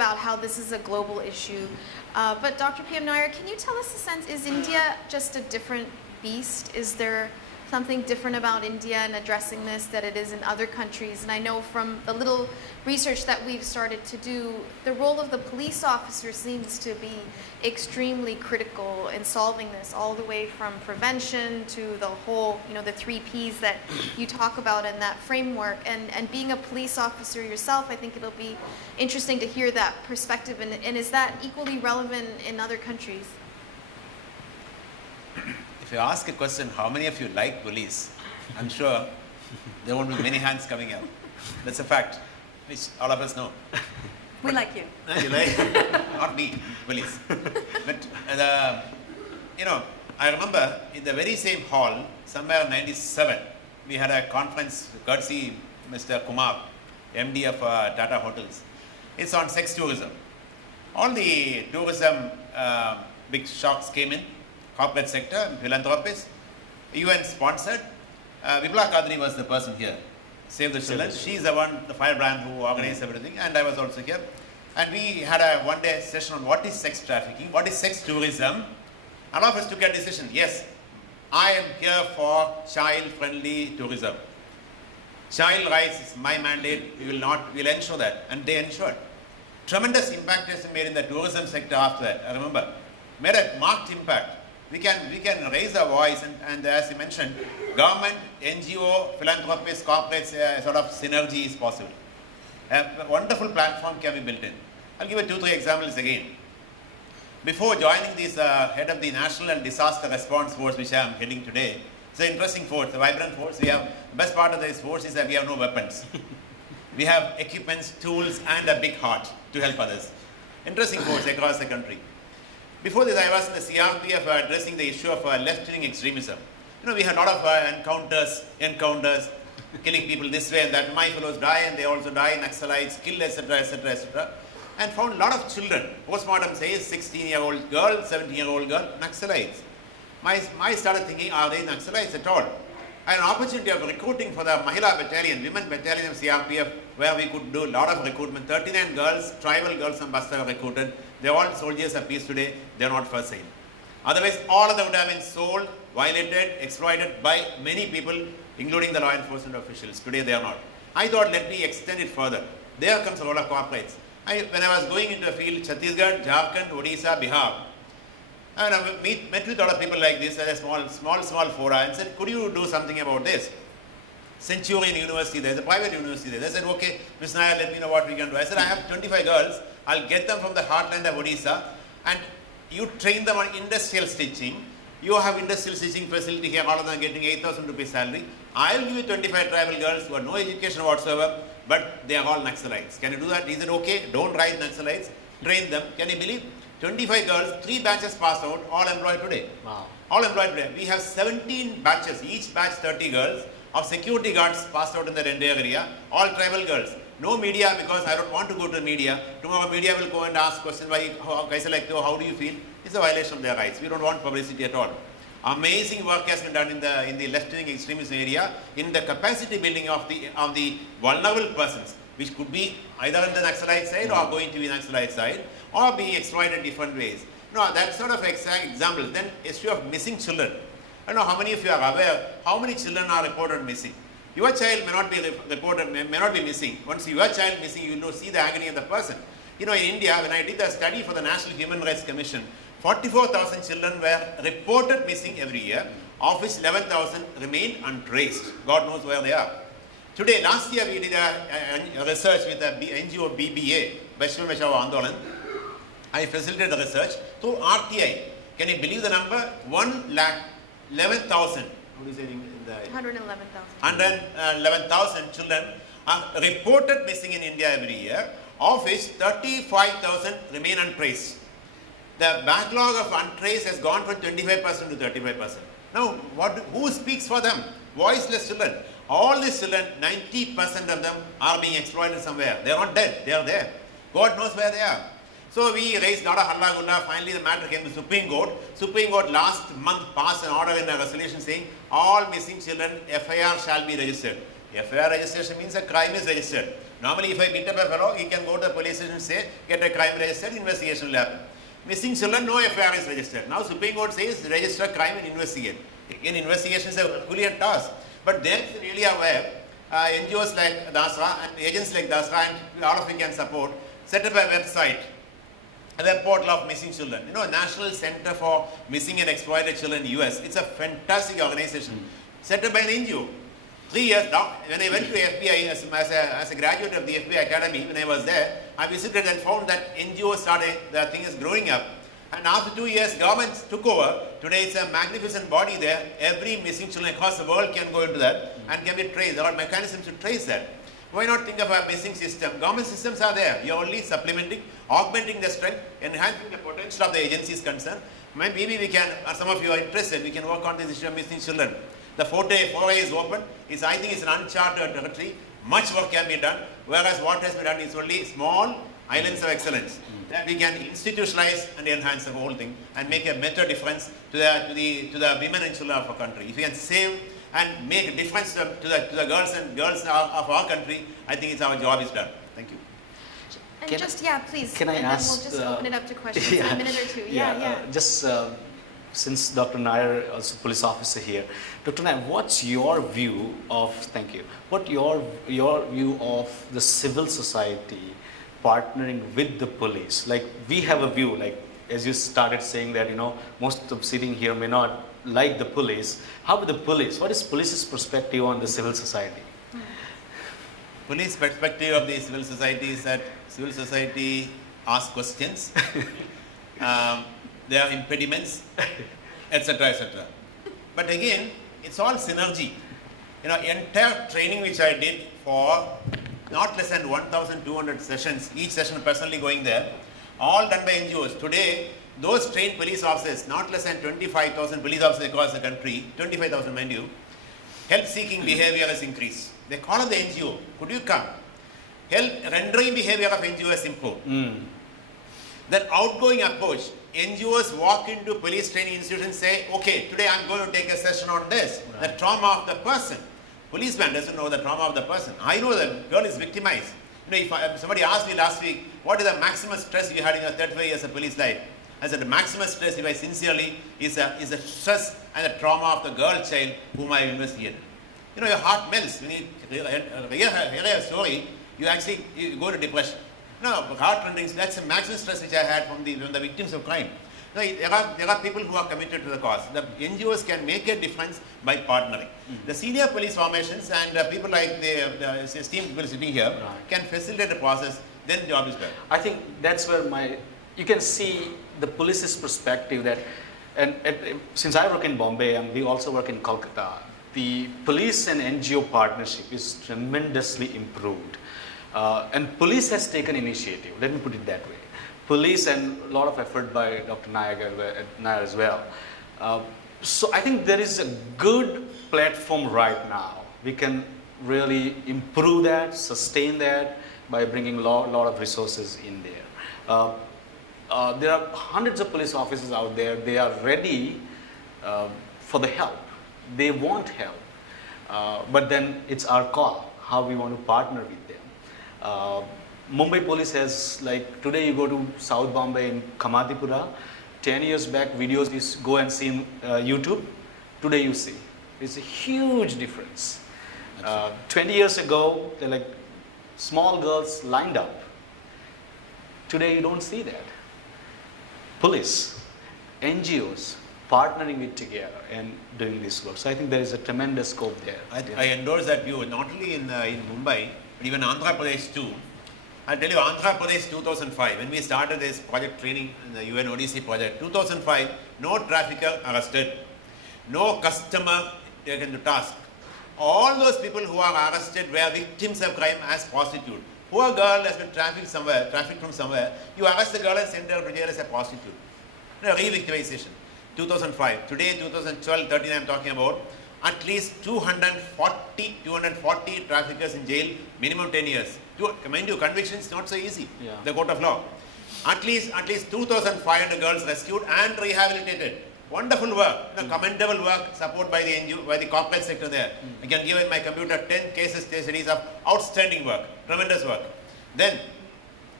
about how this is a global issue. But Dr. P.M. Nair, can you tell us a sense, is India just a different beast? Is there something different about India in addressing this that it is in other countries? And I know from the little research that we've started to do, the role of the police officer seems to be extremely critical in solving this, all the way from prevention to the whole, the 3 Ps that you talk about in that framework. And being a police officer yourself, I think it'll be interesting to hear that perspective. And is that equally relevant in other countries? If you ask a question, how many of you like police? I'm sure there won't be many hands coming up. That's a fact, which all of us know. We like you. You like? Not me, police. But, I remember in the very same hall, somewhere in 97, we had a conference, courtesy Mr. Kumar, MD of Tata Hotels. It's on sex tourism. All the tourism big shocks came in. Corporate sector, philanthropists, UN sponsored. Vipula Kadri was the person here, Save the Children. She's the one, the firebrand who organized everything, and I was also here. And we had a one-day session on what is sex trafficking, what is sex tourism. All of us took a decision. Yes, I am here for child-friendly tourism. Child rights is my mandate. We'll ensure that, and they ensured. Tremendous impact has been made in the tourism sector after that. I remember, made a marked impact. We can raise our voice, and as you mentioned, government, NGO, philanthropists, corporates, sort of synergy is possible. A wonderful platform can be built in. I'll give you 2-3 examples again. Before joining this head of the National and Disaster Response Force, which I am heading today, it's an interesting force, a vibrant force. The best part of this force is that we have no weapons. We have equipments, tools, and a big heart to help others. Interesting force across the country. Before this, I was in the CRPF addressing the issue of left-wing extremism. We had a lot of encounters, killing people this way and that. My fellows die, and they also die, Naxalites, killed, etc., etc., etc. And found a lot of children. Postmortem says 16-year-old girl, 17-year-old girl, Naxalites. I started thinking, are they Naxalites at all? I had an opportunity of recruiting for the Mahila Battalion, women battalion of CRPF, where we could do a lot of recruitment. 39 girls, tribal girls from Bastar were recruited. They're all soldiers of peace today. They're not for sale. Otherwise, all of them would have been sold, violated, exploited by many people, including the law enforcement officials. Today, they are not. I thought, let me extend it further. There comes a role of corporates. When I was going into a field, Chhattisgarh, Jharkhand, Odisha, Bihar, and I met with a lot of people like this at a small fora, and said, could you do something about this? Centurion University, there's a private university there. They said, okay, Ms. Nair, let me know what we can do. I said, I have 25 girls. I'll get them from the heartland of Odisha, and you train them on industrial stitching. You have industrial stitching facility here, all of them are getting 8,000 rupees salary. I'll give you 25 tribal girls who have no education whatsoever, but they are all Naxalites. Can you do that? Is it okay? Don't write Naxalites. Train them. Can you believe? 25 girls, 3 batches passed out, all employed today. Wow. All employed today. We have 17 batches, each batch 30 girls, of security guards passed out in the entire area, all tribal girls. No media, because I don't want to go to the media. Tomorrow media will go and ask questions, how do you feel? It's a violation of their rights. We don't want publicity at all. Amazing work has been done in the left-wing extremism area, in the capacity building of the vulnerable persons, which could be either on the Naxalite side or going to be Naxalite side, or being exploited in different ways. No, that's sort of exact example. Then issue of missing children. I don't know how many of you are aware how many children are reported missing. Your child may not be reported, may not be missing. Once your child missing, you will see the agony of the person. In India, when I did the study for the National Human Rights Commission, 44,000 children were reported missing every year, of which 11,000 remained untraced. God knows where they are. Today, last year, we did a research with the NGO BBA, Vaishnav Bachao Andolan. I facilitated the research through RTI. Can you believe the number? 1,11,000. What is it in the 111,000. 111,000 children are reported missing in India every year, of which 35,000 remain untraced. The backlog of untraced has gone from 25% to 35%. Now, who speaks for them? Voiceless children. All these children, 90% of them are being exploited somewhere. They are not dead. They are there. God knows where they are. So we raised a lot of halla gulla. Finally, the matter came to Supreme Court. Supreme Court last month passed an order in a resolution saying all missing children FIR shall be registered. FIR registration means a crime is registered. Normally, if I beat up a fellow, he can go to the police station and say, get a crime registered, investigation will happen. Missing children, no FIR is registered. Now, Supreme Court says register crime and investigate. Again, investigation is a Herculean task. But then, really aware, NGOs like DASRA and agents like DASRA and all of you can support, set up a website, a web portal of missing children. You know, National Center for Missing and Exploited Children in US. It's a fantastic organization. Set up by an NGO. 3 years now, when I went to FBI as a graduate of the FBI Academy, when I was there, I visited and found that NGO started, the thing is growing up. And after 2 years, government took over. Today it's a magnificent body there. Every missing children across the world can go into that and can be traced. There are mechanisms to trace that. Why not think of a missing system? Government systems are there. You are only supplementing, augmenting the strength, enhancing the potential of the agencies concerned. Maybe we can, some of you are interested, we can work on this issue of missing children. The foray is open. I think it's an uncharted territory. Much work can be done, whereas what has been done is only small islands of excellence. That we can institutionalize and enhance the whole thing and make a better difference to the women and children of our country. If we can save and make a difference to the girls of our country, I think it's our job is done. Thank you. And please. Can I ask? Then we'll just open it up to questions in a minute or two. Just since Dr. Nair is also a police officer here, Dr. Nair, what's your view of? Thank you. What your view of the civil society partnering with the police? Like, we have a view, like as you started saying that, you know, most of sitting here may not like the police. How about the police? What is police's perspective on the civil society? Police perspective of the civil society is that civil society asks questions. There are impediments, etc., etc. But again, it's all synergy. You know, entire training which I did for not less than 1,200 sessions, each session personally going there, all done by NGOs. Today, those trained police officers, not less than 25,000 police officers across the country, 25,000 mind you, help-seeking behavior has increased. They call up the NGO, could you come? Help rendering behavior of NGO has improved. That outgoing approach, NGOs walk into police training institutions and say, okay, today I'm going to take a session on this, the trauma of the person. Policeman doesn't know the trauma of the person. I know that girl is victimized. You know, if somebody asked me last week, what is the maximum stress you had in your 35 years of police life? I said the maximum stress, if I sincerely, is the stress and the trauma of the girl child whom I investigated. You know, your heart melts when you hear a story. You go to depression. No, heart-rending, that's the maximum stress which I had from the victims of crime. No, there are people who are committed to the cause. The NGOs can make a difference by partnering. The senior police formations and people like the esteemed people sitting here can facilitate the process, then the job is done. I think that's where you can see the police's perspective that, and since I work in Bombay and we also work in Kolkata, the police and NGO partnership is tremendously improved. And police has taken initiative, let me put it that way. Police and a lot of effort by Dr. Nair as well. So I think there is a good platform right now. We can really improve that, sustain that by bringing a lot of resources in there. There are hundreds of police officers out there. They are ready for the help. They want help. But then it's our call, how we want to partner with them. Mumbai police has, like, today you go to South Bombay in Kamatipura, 10 years back videos you go and see in YouTube, today you see. It's a huge difference. 20 years ago, they're like small girls lined up. Today you don't see that. Police, NGOs, partnering it together and doing this work. So I think there is a tremendous scope there. I endorse that view, not only in Mumbai, but even Andhra Pradesh too. I'll tell you, Andhra Pradesh 2005, when we started this project training in the UN ODC project, 2005, no trafficker arrested, no customer taken to task. All those people who are arrested were victims of crime as prostitute. Poor girl has been trafficked from somewhere, you arrest the girl and send her to jail as a prostitute. No, re-victimization. 2005. Today, 2012, 13, I am talking about, at least 240 traffickers in jail, minimum 10 years. Mind you, conviction is not so easy, the court of law. At least 2,500 girls rescued and rehabilitated. Wonderful work, commendable work, supported by the NGO, by the corporate sector there. I can give in my computer 10 cases studies of outstanding work, tremendous work. Then,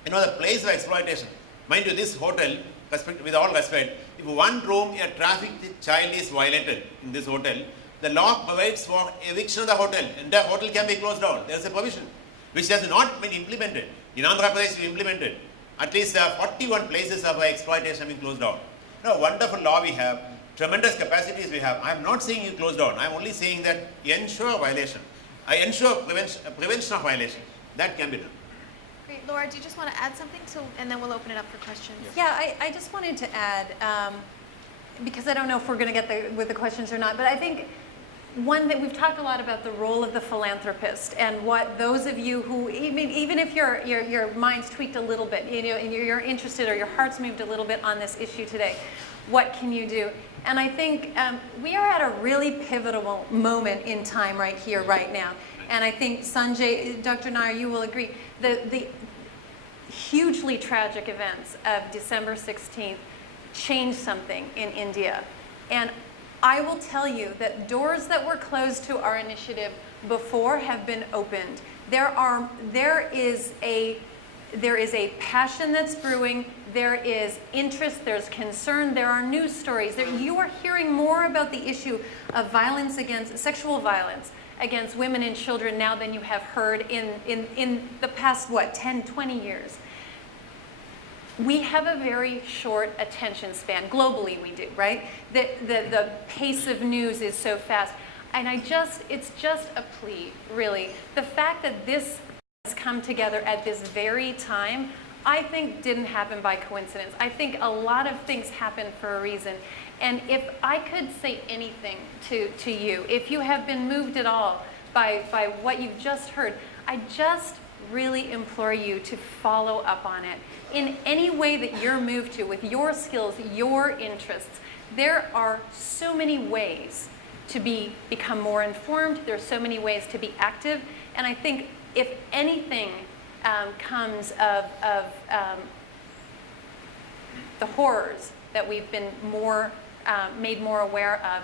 the place of exploitation. Mind you, this hotel, with all respect, if one room a trafficked child is violated in this hotel, the law provides for eviction of the hotel. Entire hotel can be closed down. There is a provision which has not been implemented. In Andhra Pradesh, we implemented. At least 41 places of exploitation have been closed down. Wonderful law we have, tremendous capacities we have. I am not saying you close down. I am only saying that ensure violation. I ensure prevention of violation. That can be done. Great. Laura, do you just want to add something? And then we'll open it up for questions. Yes. Yeah, I just wanted to add, because I don't know if we're going to get with the questions or not, but I think one that we've talked a lot about the role of the philanthropist and what those of you who, even if your mind's tweaked a little bit, and you're interested or your heart's moved a little bit on this issue today, what can you do? And I think we are at a really pivotal moment in time right here, right now. And I think Sanjay, Dr. Nair, you will agree, the hugely tragic events of December 16th changed something in India. And I will tell you that doors that were closed to our initiative before have been opened. There is a passion that's brewing. There is interest. There's concern. There are news stories. You are hearing more about the issue of sexual violence against women and children now than you have heard in the past, 10, 20 years. We have a very short attention span. Globally, we do, right? The pace of news is so fast. And it's just a plea, really. The fact that this has come together at this very time, I think didn't happen by coincidence. I think a lot of things happen for a reason. And if I could say anything to you, if you have been moved at all by what you've just heard, I just really implore you to follow up on it. In any way that you're moved to, with your skills, your interests, there are so many ways to become more informed. There are so many ways to be active. And I think if anything comes of the horrors that we've been made more aware of,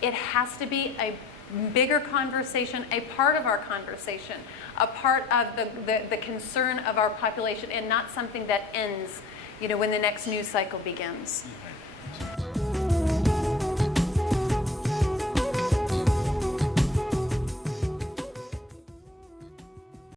it has to be a bigger conversation, a part of our conversation, a part of the concern of our population, and not something that ends, when the next news cycle begins.